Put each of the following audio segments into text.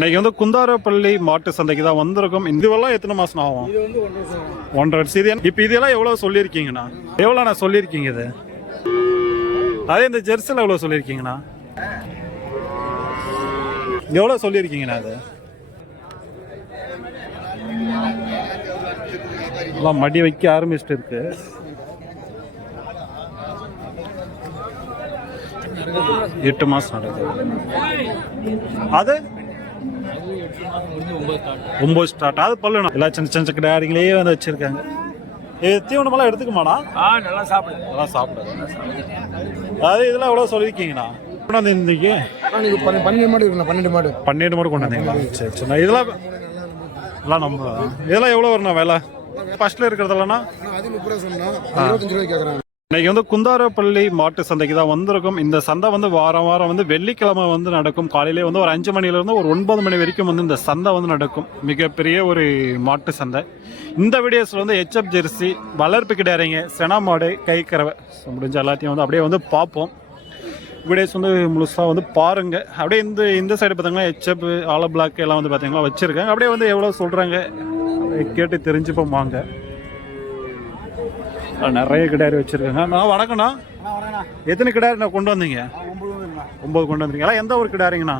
இன்னைக்கு வந்து குந்தாரப்பள்ளி மாட்டு சந்தைக்கு தான் வந்திருக்கோம். இதுவெல்லாம் எத்தனை மாசம் ஆகும்? ஒன்றரை வருஷம் இது இப்போ இதெல்லாம் எவ்வளோ சொல்லியிருக்கீங்கண்ணா? எவ்வளோ நான் சொல்லியிருக்கீங்க இது? அதே இந்த ஜெர்சியில் எவ்வளோ சொல்லியிருக்கீங்கண்ணா? எவ்வளோ சொல்லியிருக்கீங்கண்ணா அது எல்லாம் மடி வைக்க ஆரம்பிச்சிட்டு இருக்கு எட்டு மாசம் நடக்குது அது? ஒம்பது ஸ்டார்ட் அது பல்லுண்ணா எல்லாம் சின்ன சின்ன கிடாரிங்களே வந்து வச்சிருக்காங்க. இது தீவனமெல்லாம் எடுத்துக்குமாண்ணா ஆ நல்லா சாப்பிடுது அதெல்லாம் சாப்பிடுது அது இதெல்லாம் எவ்வளோ சொல்லியிருக்கீங்கண்ணா கொண்டாந்து இன்னைக்கு பன்னெண்டு மாடு இருக்குண்ணா பன்னெண்டு மாடு. பன்னெண்டு மட்டும் கொண்டு வந்தீங்களா? சரி சரி. இதெல்லாம் எல்லாம் நம்ம இதெல்லாம் எவ்வளோ வருண்ணா விலை? அது முப்பது ரூபா சொன்னா இருபத்தஞ்சு ரூபாய் கேட்குறாங்க இன்னைக்கு வந்து குந்தாரப்பள்ளி மாட்டு சந்தைக்கு தான் வந்திருக்கும். இந்த சந்தை வந்து வாரம் வாரம் வந்து வெள்ளிக்கிழமை வந்து நடக்கும். காலையிலே வந்து ஒரு அஞ்சு மணிலேருந்து ஒரு ஒன்பது மணி வரைக்கும் வந்து இந்த சந்தை வந்து நடக்கும். மிகப்பெரிய ஒரு மாட்டு சந்தை. இந்த வீடியோஸில் வந்து ஹெச்எப் ஜெர்சி வளர்ப்பு கிடையாதுங்க செனா மாடு கைக்கறவை ஸோ முடிஞ்ச எல்லாத்தையும் வந்து அப்படியே வந்து பார்ப்போம். வீடியோஸ் வந்து முழுசாக வந்து பாருங்கள் அப்படியே இந்த இந்த சைடு பார்த்தீங்கன்னா ஹெச்எப் ஆல பிளாக் எல்லாம் வந்து பார்த்தீங்கன்னா வச்சுருக்காங்க அப்படியே வந்து எவ்வளோ சொல்கிறாங்க கேட்டு தெரிஞ்சுப்போம் வாங்க. நிறைய கிடாரி வச்சிருக்காங்க. நான் வணக்கம்ண்ணா. அண்ணா வரேண்ணா எத்தனை கிடாரி நான் கொண்டு வந்தீங்க? ஒன்பது கொண்டு வந்தீங்க. எல்லாம் எந்த ஒரு கிடாரிங்கண்ணா?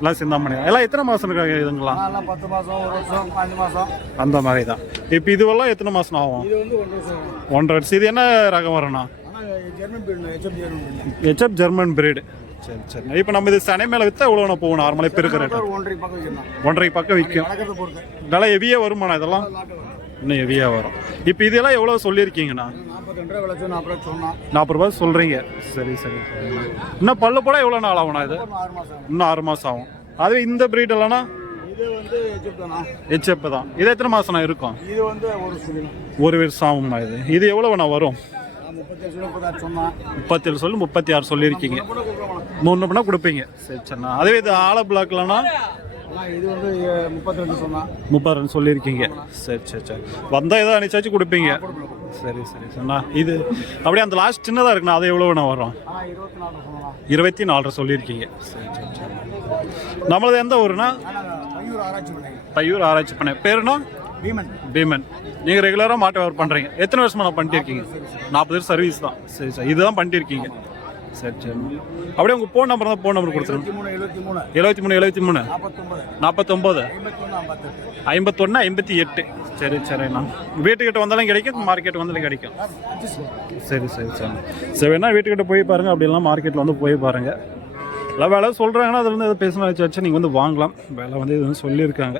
எல்லாம் சிந்தாமணி. எல்லாம் எத்தனை மாதம் இருக்காங்க இதுங்களா? பத்து மாதம் அந்த மாதிரி தான் இப்போ இதுவெல்லாம் எத்தனை மாதம் ஆகும்? ஒன்றரை வருஷம் இது என்ன ரகம் வரும்ண்ணா? ஹெச்எப் ஜெர்மன் பிரீடு சரி சரி. இப்போ நம்ம இது சனை மேலே விற்றா எவ்வளோ போகும்? நார்மலாக இப்போ இருக்கிற ஒன்றரை பக்கம் விற்கும். நல்லா ஹெவியாக வருமாண்ணா இதெல்லாம்? இன்னும் ஹெவியாக வரும். இப்போ இதெல்லாம் எவ்வளோ சொல்லியிருக்கீங்கண்ணா? நாற்பது ரூபா சொல்கிறீங்க சரி சரி இன்னும் பல்லு போட எவ்வளோ நாள் ஆகும்ண்ணா இது? இன்னும் ஆறு மாதம் ஆகும். அதுவே இந்த பிரீட் வந்து ஹெச்எப் தானா. இது எத்தனை மாதம்ண்ணா இருக்கும்? இது வந்து ஒரு வருஷம் ஆகும்ண்ணா இது. இது எவ்வளோண்ணா வரும்? முப்பத்தேழு சொல்லி முப்பத்தி ஆறு சொல்லியிருக்கீங்க. மூணு பண்ணால் கொடுப்பீங்க. சரி சரிண்ணா அதுவே இது ஆல பிளாக்லனா ஆனால் இது வந்து முப்பத்தி ரெண்டு சொல்லியிருக்கீங்க. சரி சரி சரி. வந்தால் ஏதோ அனுப்பிச்சாச்சு கொடுப்பீங்க. சரி சரி சரிண்ணா இது அப்படியே அந்த லாஸ்ட் சின்னதாக இருக்குண்ணா அது எவ்வளோண்ணா வரும்? ஆ இருபத்தி நாலரை சொல்லியிருக்கீங்க. சரி சரி சரி. நம்மளது எந்த ஊருண்ணா? பையூர் ஆராய்ச்சி பண்ணேன் பேருண்ணா? பீமன். பீமன். நீங்கள் ரெகுலராக மாட்டு வியாபாரம் பண்ணுறீங்க எத்தனை வருஷமா நான் பண்ணிட்டு இருக்கீங்க? நாற்பது வருஷம் சர்வீஸ் தான். சரி சரி. இதுதான் பண்ணிட்டு இருக்கீங்க. சரி சரி அப்படியே உங்கள் ஃபோன் நம்பர் தான் ஃபோன் நம்பர் கொடுத்துருங்க. எழுபத்தி மூணு எழுபத்தி மூணு. நாற்பத்தொம்பது ஐம்பத்தொன்று ஐம்பத்தி எட்டு. சரி சரிண்ணா வீட்டுக்கிட்ட வந்தாலும் கிடைக்கும் மார்க்கெட் வந்தாலும் கிடைக்கும். சரி சரி சரி. சரி வேணா வீட்டுக்கிட்ட போய் பாருங்கள் அப்படிலாம் மார்க்கெட்டில் வந்து போய் பாருங்கள் எல்லாம் வேலை சொல்கிறாங்கன்னா அதில் வந்து எதாவது பேசினா வச்சு நீங்கள் வந்து வாங்கலாம். வேலை வந்து இது வந்து சொல்லியிருக்காங்க.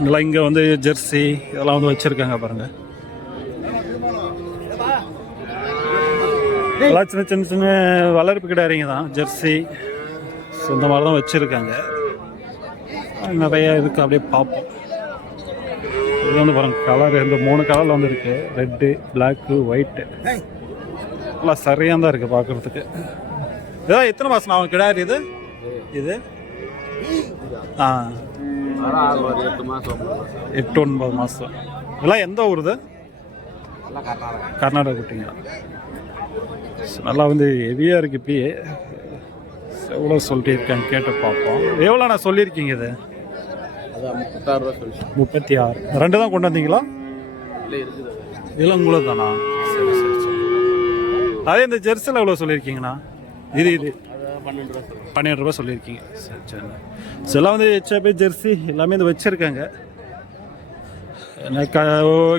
இதெல்லாம் இங்கே வந்து ஜெர்சி இதெல்லாம் வந்து வச்சுருக்காங்க பாருங்கள் எல்லாம் சின்ன சின்ன சின்ன வளர்ப்பு கிடாரிங்க தான். ஜெர்சி. ஸோ இந்த மாதிரி தான் வச்சுருக்காங்க. நிறைய இருக்குது அப்படியே பார்ப்போம். இது வந்து பாருங்க கலர் இந்த மூணு கலரில் வந்து இருக்கு. ரெட்டு பிளாக்கு ஒயிட்டு எல்லாம் சரியாக தான் இருக்குது பார்க்குறதுக்கு. இதான் எத்தனை மாதம் நான் கிடாரி இது? இது? ஆ. எட்டு ஒன்பது மாதம் இதெல்லாம் எந்த ஊர் இது? கர்நாடகா குட்டிங்களா? நல்லா வந்து ஹெவியாக இருக்குது இப்பயே. எவ்வளோ சொல்லிட்டு இருக்காங்க கேட்டு பார்ப்போம். எவ்வளோ நான் சொல்லியிருக்கீங்க இது? முப்பத்தி ஆறு ரெண்டு தான் கொண்டு வந்தீங்களா? இதெல்லாம் உங்களது தானா சரி சரி சரி. அதே இந்த ஜெர்சியில் எவ்வளோ சொல்லியிருக்கீங்கண்ணா? இது இது. பன்னெண்டு ரூபா சொல்லியிருக்கீங்க. சரி சரி. சில வந்து ஹெச்எபி ஜெர்சி எல்லாமே இந்த வச்சுருக்காங்க.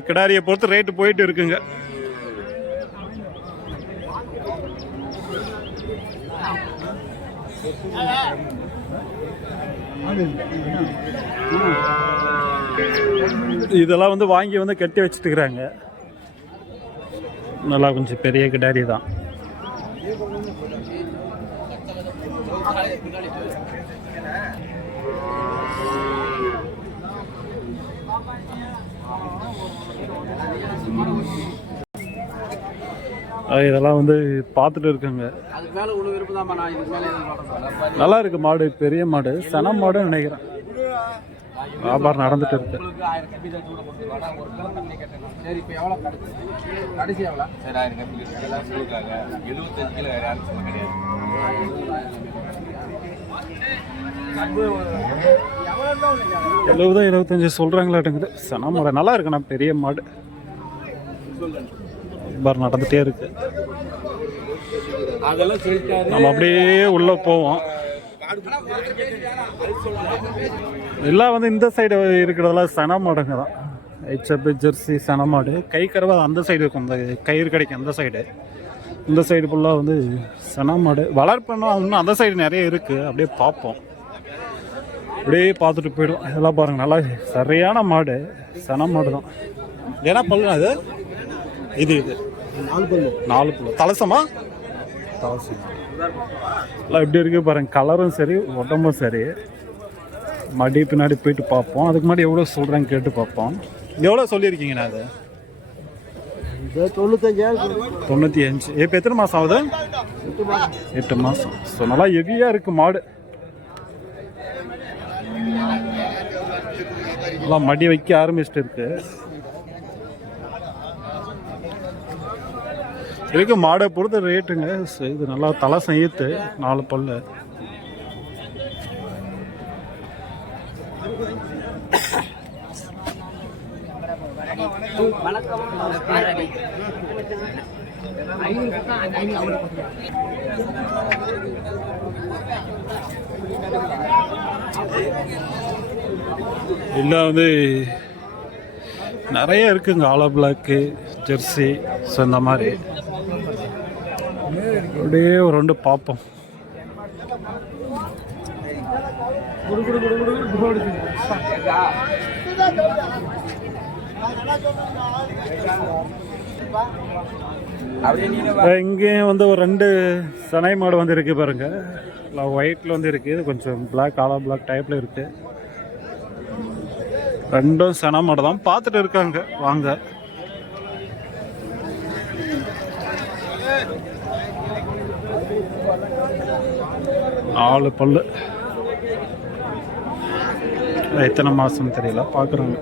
கிடாரியை பொறுத்து ரேட்டு போயிட்டு இருக்குங்க. இதெல்லாம் வந்து வாங்கி வந்து கட்டி வச்சுட்டுக்கிறாங்க. நல்லா கொஞ்சம் பெரிய கிடாரி தான். இதெல்லாம் வந்து பார்த்துட்டு இருக்காங்க. நல்லா இருக்கு மாடு பெரிய மாடு சன மாடுன்னு நினைக்கிறேன். வியாபாரம் நடந்துட்டு இருக்கு. எழுபதோ எழுபத்தஞ்சு சொல்கிறாங்களாட்டுங்குது சன மாடு நல்லா இருக்குண்ணா பெரிய மாடு. பார் நடந்துகிட்டே இருக்கு. அதெல்லாம் சொல்லிட்டாரு. நம்ம அப்படியே உள்ளே போவோம். எல்லாம் வந்து இந்த சைடு இருக்கிறதெல்லாம் சன மாடுங்க தான். ஹெச்எப் ஜெர்சி சன மாடு. கை கறவை அந்த சைடு இருக்கும். இந்த கயிறு கிடைக்கும் அந்த சைடு இந்த சைடு ஃபுல்லாக வந்து சன மாடு. வளர்ப்புன்னா இன்னும் அந்த சைடு நிறைய இருக்குது அப்படியே பார்ப்போம். அப்படியே பார்த்துட்டு போயிடும் இதெல்லாம் பாருங்க நல்லா சரியான மாடு. சன மாடு தான். ஏன்னா பல்லு அது இது இது நாலு பல்லு தலசமா? தலசம். எல்லாம் எப்படி இருக்கு பாருங்க. கலரும் சரி உடம்பும் சரி. மடி பின்னாடி போயிட்டு பார்ப்போம். அதுக்கு முன்னாடி எவ்வளோ சொல்கிறாங்க கேட்டு பார்ப்போம். எவ்வளோ சொல்லியிருக்கீங்கண்ணா அது? தொண்ணூத்தஞ்சாயிரம் தொண்ணூற்றி அஞ்சு இப்போ எத்தனை மாதம் ஆகுது? எட்டு மாதம். ஸோ நல்லா ஹெவியாக இருக்கு மாடு. நல்லா மடி வைக்க ஆரம்பிச்சிட்டு இருக்கு. இதுக்கு மாடை பொறுத்த ரேட்டுங்க. இது நல்லா தலை செய்யத்து நாலு பல்லு. இல்லை வந்து நிறைய இருக்குங்க. ஆலோ பிளாக்கு ஜெர்சி ஸோ இந்த மாதிரி. அப்படியே ஒரு ரெண்டு பார்ப்போம். இங்கேயும் வந்து ஒரு ரெண்டு சனை மாடு வந்து இருக்கு பாருங்க. ஒயிட்ல வந்து இருக்கு. இது கொஞ்சம் பிளாக் ஆலா பிளாக் டைப்ல இருக்கு. ரெண்டும் சன மாடு தான். பார்த்துட்டு இருக்காங்க. வாங்க. நாலு பல்லு. எத்தனை மாதம்னு தெரியல பார்க்குறாங்க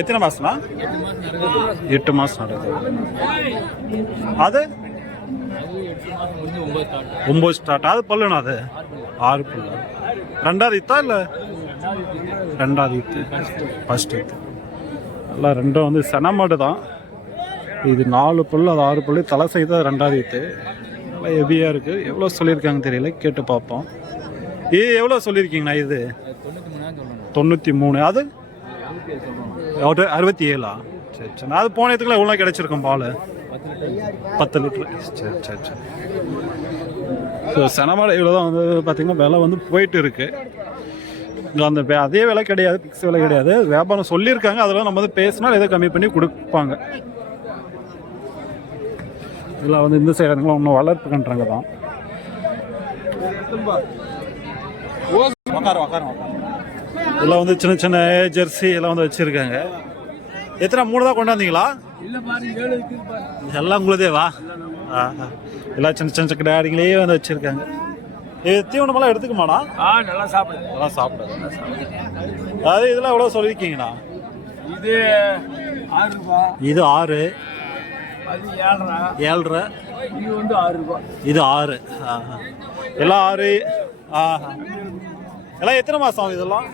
எத்தனை மாசம்னா? எட்டு மாசம் நடக்குது. அது? ஒம்பது ஸ்டார்ட் அது பல்லுண்ணா அது? ஆறு பல்லு. ரெண்டாவது இத்தா இல்லை? ரெண்டாவது இத்து. ஃபர்ஸ்ட் இத்து. எல்லாம் ரெண்டும் வந்து சென மாடு தான் இது நாலு பல்லு அது ஆறு பல்லு தலை செய்த ரெண்டாவது இத்து நல்லா ஹெவியாக இருக்குது எவ்வளோ சொல்லியிருக்காங்க தெரியல. கேட்டு பார்ப்போம். இது எவ்வளோ சொல்லியிருக்கீங்கண்ணா இது? தொண்ணூற்றி மூணு. அது? அறுபத்தி ஏழா சரி சரி. அது போனதுக்குள்ள எவ்வளோ கிடைச்சிருக்கும் பால். பத்து லிட்டரு. சரி சரி சரி. ஸோ செனமாடு இவ்வளோ தான் வந்து பார்த்திங்கன்னா விலை வந்து போயிட்டு இருக்குது அந்த அதே விலை கிடையாது பிக்ஸ் விலை கிடையாது. வியாபாரம் சொல்லியிருக்காங்க. அதெல்லாம் நம்ம வந்து பேசினால் எதை கம்மி பண்ணி கொடுப்பாங்க. இதில் வந்து இந்த சைடு இன்னும் வளர்ப்பு பண்ணுறாங்க தான். இதெல்லாம் வந்து சின்ன சின்ன ஜெர்சி எல்லாம் வந்து வச்சுருக்காங்க. எத்தனை மூணு தான் கொண்டாந்தீங்களா? இல்ல பாருங்க ஏழு இருக்குது பாருங்க எல்லாம் உங்களுதே வா. ஆ, ஆ. எல்லாம் சின்ன சின்ன கிடாடிங்களே வந்து வச்சுருக்காங்க. இது தீவனமெல்லாம் எடுத்துக்குமாண்ணா? ஆ நல்லா சாப்பிடுங்க அதெல்லாம் சாப்பிடாது அதாவது இதெல்லாம் எவ்வளோ சொல்லியிருக்கீங்கண்ணா? இது ஆறு இது ஆறு. ஏழரை. இது வந்து ஆறு ரூபா. இது ஆறு. எல்லாம் ஆறு. எல்லாம் எத்தனை மாதம் இதெல்லாம்?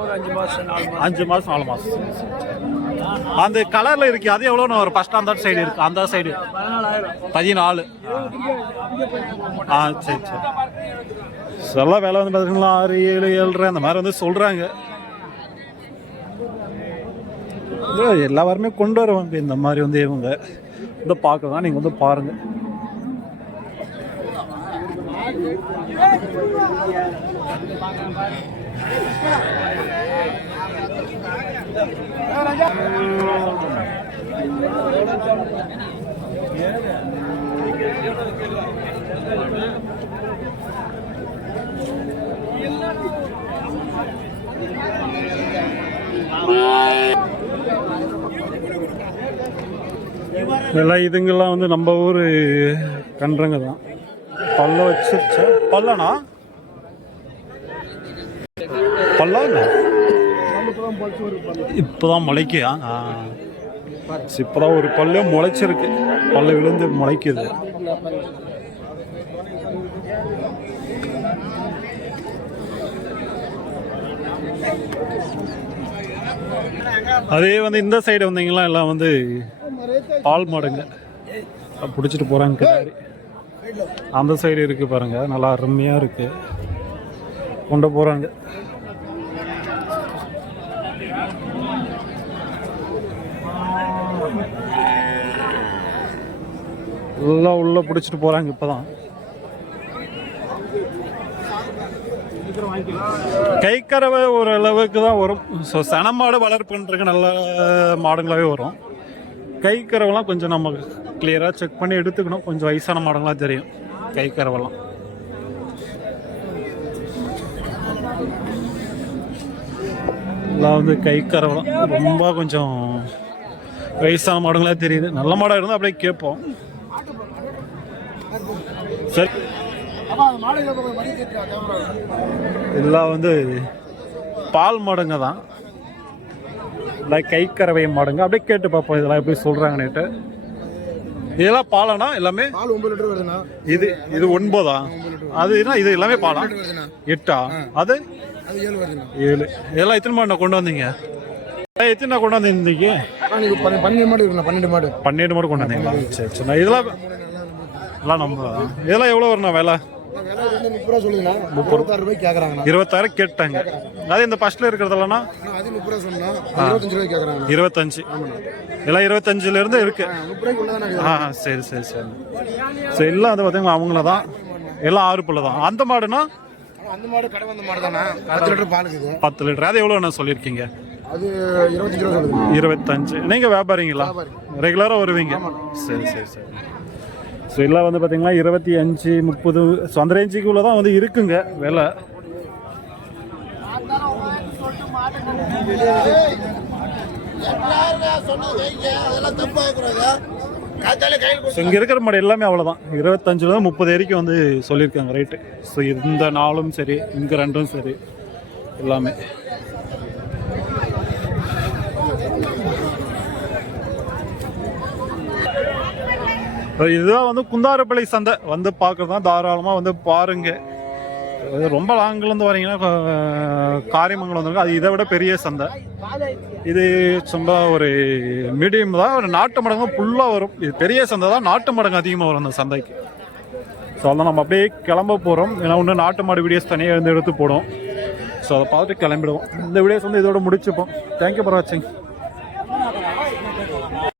ஒரு அஞ்சு மாசம் அஞ்சு மாதம் நாலு மாதம் அந்த கலரில் இருக்கு. அது எவ்வளோன்னு வரும் ஃபர்ஸ்ட் அந்த சைடு இருக்கு. அந்த சைடு பதினாலு. ஆ. சரி சரி. சொல்ல விலை வந்து பார்த்தீங்கன்னா ஆறு ஏழு ஏழரை அந்த மாதிரி வந்து சொல்கிறாங்க எல்லா வாரமே கொண்டு வருவாங்க. இந்த மாதிரி வந்து இவங்க. வந்து பார்க்கலாம் நீங்கள் வந்து பாருங்கள் இதெல்லாம் இதுங்கெல்லாம் வந்து நம்ம ஊர் கன்றங்க தான். பல்ல வச்சிருச்சா? பல்லனா? பல்லா இல்லை இப்போதான் முளைக்கியா சிப்பராக ஒரு பல்லு முளைச்சிருக்கு. பல்லு விழுந்து முளைக்குது. அதே வந்து இந்த சைடு வந்தீங்களா எல்லாம் வந்து பால் மாடுங்க. பிடிச்சிட்டு போகிறாங்க கிடாரி. அந்த சைடு இருக்கு பாருங்க. நல்லா அருமையாக இருக்கு. கொண்டு போகிறாங்க எல்லாம் உள்ள பிடிச்சிட்டு போறாங்க இப்பதான். கைக்கறவை ஓரளவுக்கு தான் வரும். ஸோ சனமாடு வளர்ப்புன்றதுக்கு நல்ல மாடுங்களாவே வரும். கை கரவெல்லாம் கொஞ்சம் நம்ம கிளியராக செக் பண்ணி எடுத்துக்கணும். கொஞ்சம் வயசான மாடுங்களா தெரியும். கைக்கறவைலாம் எல்லாம் வந்து கை கரவெல்லாம் ரொம்ப கொஞ்சம் வயசான மாடுங்களாக தெரியுது. நல்ல மாடாக இருந்தால் அப்படியே கேட்போம். சரி. எல்லாம் வந்து பால் மாடுங்க தான் லைக் கைக்கறவை மாடுங்க. அப்படியே கேட்டு பார்ப்போம் இதெல்லாம் எப்படி சொல்கிறாங்கன்னுட்டு இதெல்லாம் பாலனா எல்லாமே? பால் ஒன்பது லிட்டர் வருதுண்ணா. இது இது ஒன்பதா? அது என்ன இது எல்லாமே பாலா? எட்டா? அது? ஏழு இதெல்லாம் எத்தனை மாடு கொண்டு வந்தீங்க? எத்தனை கொண்டு வந்தீங்க ஆ நீங்கள் பன்னெண்டு மாடு பன்னெண்டு மாடு. பன்னெண்டு மாடு கொண்டு வந்தீங்களா? சரி சரி. இதெல்லாம் எல்லாம் நம்ம இதெல்லாம் எவ்வளோ வருண்ணா விலை? வந்து முப்பது ரூபா சொல்லுதுண்ணா முப்பத்தாறு ரூபாய்க்கு கேட்குறாங்கண்ணா இருபத்தாயிரம் கேட்டாங்க. அதே இந்த ஃபர்ஸ்ட்ல இருக்கிறதெல்லாம் அண்ணா அது முப்பது ரூபா சொன்னா இருபத்தஞ்சு ரூபாய்க்கு கேட்குறாங்கண்ணா இருபத்தஞ்சு. எல்லாம் இருபத்தஞ்சுல இருந்து இருக்கு. ஆ சரி சரி சரி. சரி எல்லாம் வந்து பார்த்தீங்கன்னா அவங்கள தான். எல்லாம் ஆறு புள்ள தான். அந்த மாடுனா? அந்த மாடு கடை வந்த மாடு தானே பத்து லிட்டர் பால் இருக்குது. பத்து லிட்டர். அது எவ்வளோ சொல்லியிருக்கீங்க? அது இருபத்தஞ்சு ரூபா சொல்லுது இருபத்தஞ்சு. நீங்கள் வியாபாரிங்களா? ரெகுலராக வருவீங்க. சரி சரி சரி. ஸோ எல்லாம் வந்து பார்த்திங்கன்னா இருபத்தி அஞ்சு முப்பது ஸோ அந்த ரேஞ்சுக்கு உள்ள தான் வந்து இருக்குங்க விலை. ஸோ இங்கே இருக்கிற மாடு எல்லாமே அவ்வளோதான் இருபத்தஞ்சுல முப்பது வரைக்கும் வந்து சொல்லியிருக்காங்க ரைட்டு ஸோ இந்த நாளும் சரி இங்கே ரெண்டும் சரி எல்லாமே. இதுதான் வந்து குந்தாரப்பள்ளி சந்தை. வந்து பார்க்குறது தான் தாராளமாக வந்து பாருங்க. ரொம்ப லாங்கிலேருந்து வரீங்கன்னா காரியமங்கலம் வந்துருக்கு. அது இதை விட பெரிய சந்தை. இது சும்மா ஒரு மீடியம் தான். ஒரு நாட்டு மடங்கு ஃபுல்லாக வரும். இது பெரிய சந்தை தான். நாட்டு மடங்கு அதிகமாக வரும் அந்த சந்தைக்கு. ஸோ அதான் நம்ம அப்படியே கிளம்ப போகிறோம் ஏன்னா ஒன்று நாட்டு மாடு வீடியோஸ் தனியாக இருந்து எடுத்து போடும் ஸோ அதை பார்த்துட்டு கிளம்பிடுவோம். இந்த வீடியோஸ் வந்து இதோட முடிச்சுப்போம். தேங்க்யூ ஃபார் வாட்சிங்